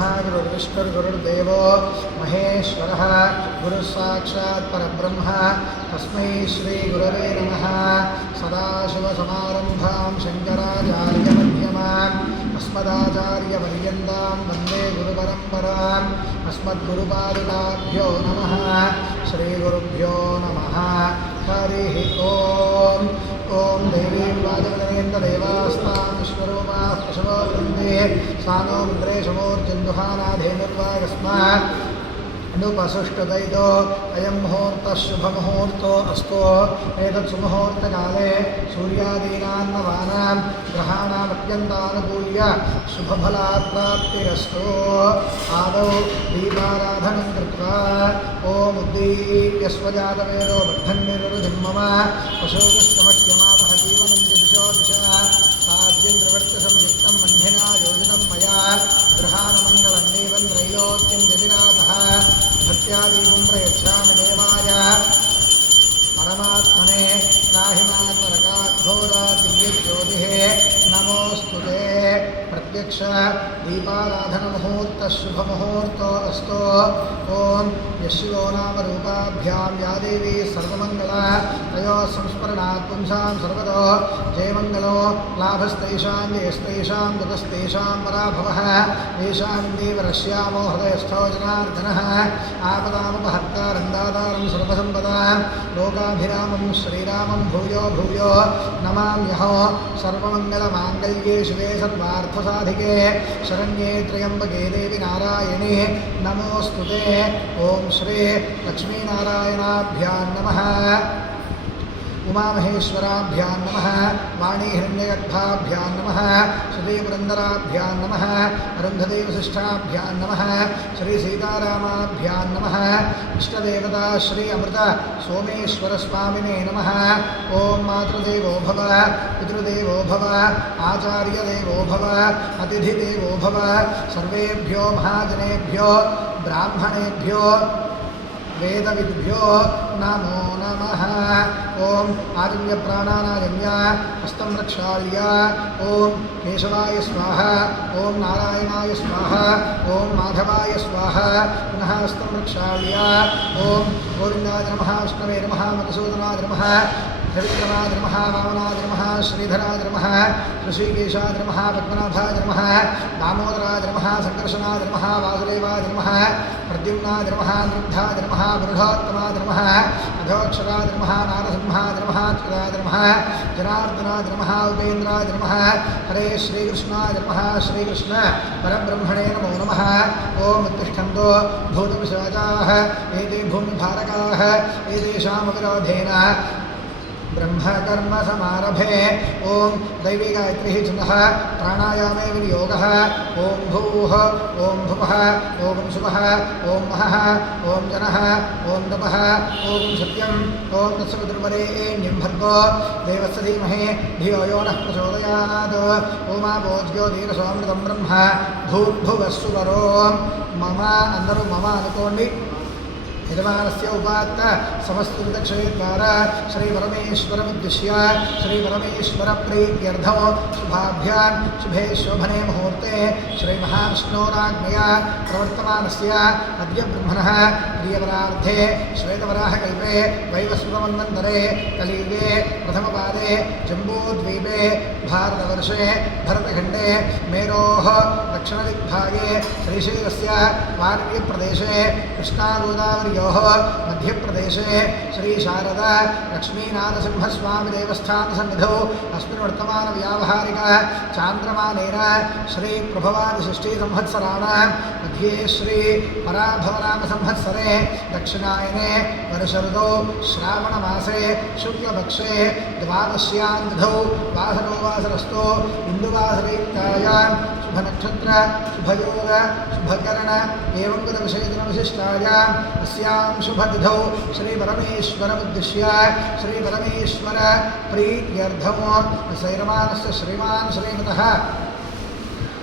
गुरुर्ब्रह्मा गुरुर्विष्णुर्गुरुर्देवो महेश्वरः गुरुः साक्षात् परब्रह्म तस्मै श्रीगुरवे नमः। सदाशिवसमारम्भां शङ्कराचार्यमध्यमाम् अस्मदाचार्यपर्यन्तां वन्दे गुरुपरम्पराम्। अस्मद्गुरुपादिकाभ्यो नमः। श्रीगुरुभ्यो नमः। हरिः ओम्। ओम देवीं वाजगणेन्द्रदेवास्तां विश्वरूपाः पशवो वृन्दे सानो मुद्रेशमोर्जन्दुहानाधेनुर्वागस्मात् अनुपसुष्टुदैतो अयं मुहूर्तः शुभमुहूर्तो अस्तु। एतत् सुमुहूर्तकाले सूर्यादीनान्नवानां ग्रहाणामत्यन्तानुकूल्य शुभफलाप्राप्तिरस्तु। आदौ दीपाराधनं कृत्वा ॐ उद्दीप्य स्वजातवेदो बद्धन्निरुरुधिं मम पशोदस्तमत्यमापः जीवनं दिशो दिशा साध्यं प्रवृत्तसंयुक्तं मह्निना योजितं मया ग्रहाणमण्डलं देवं त्रैलोक्यं जगिनाथः भक्त्यादीपं प्रयच्छामि देवाय परमात्मने राहिमात्मरकाघोरा दिव्यज्योतिः नमोऽस्तु ते। प्रत्यक्ष दीपाराधनमुहूर्तः शुभमुहूर्तो अस्तु। ॐ यशिवो नाम रूपाभ्यां या देवी सर्वमङ्गला तयोः संस्मरणात् पुंसां सर्वतो जयमङ्गलो लाभस्तैषां जयस्तैषां दुःखस्तैषां पराभवः येषां देवरश्यामो हृदयस्थो जनार्दनः आपदामुपहर्तारं दातारं सर्वसम्पदां लोकाभिरामं श्रीरामं भूयो भूयो नमाम्यहो। सर्वमङ्गलमाङ्गल्ये शिवे सर्वार्थसाधिके शरण्ये त्र्यम्बके देवी नारायणे नमोऽस्तु ते। ॐ श्री लक्ष्मीनारायणाभ्यां नमः। उमामहेश्वराभ्यां नमः। वाणीहिरण्यगर्भाभ्यां नमः। श्रीपुरन्दराभ्यां नमः। अरुन्धदेवशिष्ठाभ्यां नमः। श्रीसीतारामाभ्यां नमः। इष्टदेवता श्री अमृत सोमेश्वरस्वामिने नमः। ॐ मातृदेवो भव पितृदेवो भव आचार्यदेवो भव अतिथिदेवो भव सर्वेभ्यो महाजनेभ्यो ब्राह्मणेभ्यो वेदविद्भ्यो नमो नमः। ओम आजम्य प्राणानायम्य हस्तं रक्षाल्य ओम केशवाय स्वाहा ओम नारायणाय स्वाहा ओम माधवाय स्वाहा पुनः हस्तं रक्षाल्य ओम गोविन्दाय नमः विष्णवे नमः मधुसूदनाय नमः त्रिविक्रमाय नमः वामनाय नमः श्रीधराय नमः ऋषिकेशाय नमः पद्मनाभाय नमः दामोदराय नमः संकर्षणाय नमः वासुदेवाय नमः प्रद्युम्नाय नमः निरुद्धाय नमः बृहत्तमाय नमः अधोक्षराय नमः नारसिंहाय नमः चिराय नमः जनार्दनाय नमः उपेन्द्राय नमः हरे श्रीकृष्णाय नमः श्रीकृष्ण परब्रह्मणे नमो नमः। ओम उत्तिष्ठन्तु भूतपिशाचाः एते भूमिभारकाः एतेषाम् अविरोधेन ब्रह्मकर्म समारभे। ओम दैवी गायत्री चिन्ह प्राणायामे विनियोगः ओम भूः ओम भुवः ओम शुभः ओम महः ओम जनः ओम तपः ओम सत्यम् ओम तत्सवितुर्वरेण्यं भर्गो देवस्य धीमहि धियो यो नः प्रचोदयात्। ओमाभोज्योतिरसोऽमृतं ब्रह्म भूर्भुवः सुवरो मम अंदरू मम अनुकोंडि यजमानस्य उपात्त समस्तविदक्षयद्वारा श्रीपरमेश्वरमुद्दिश्य श्रीपरमेश्वरप्रीत्यर्थं शुभाभ्यां शुभे शोभने मुहूर्ते श्रीमहाविष्णोराज्ञया प्रवर्तमानस्य अद्य ब्रह्मणः प्रियवरार्थे श्वेतवराहकल्पे वैवस्वतमन्वन्तरे कलियुगे प्रथमपादे जम्बूद्वीपे भारतवर्षे भरतखण्डे मेरोः दक्षिणदिग्भागे श्रीशैलस्य वार्यप्रदेशे कृष्णागोदावरी मध्यप्रदेशे श्री शारदा लक्ष्मीनाथसिंहस्वामी देवस्थान सन्निधौ अस्मिन् वर्तमान व्यावहारिक चान्द्रमानेन श्री प्रभवादिषष्ठी संवत्सराणां मध्ये श्री पराभवनाम संवत्सरे दक्षिणायने वर्षऋतौ श्रावणमासे शुक्लपक्षे द्वादश्यां तिथौ वासरो वासरस्तु इन्दुवासरयुक्तायां शुभनक्षत्र शुभयोग शुभकरण एवं विशेषणविशिष्टायां अस्यां शुभतिथौ श्रीपरमेश्वरमुद्दिश्य श्रीपरमेश्वर प्रीत्यर्थं सैरमानस्य श्रीमान् श्रीमतः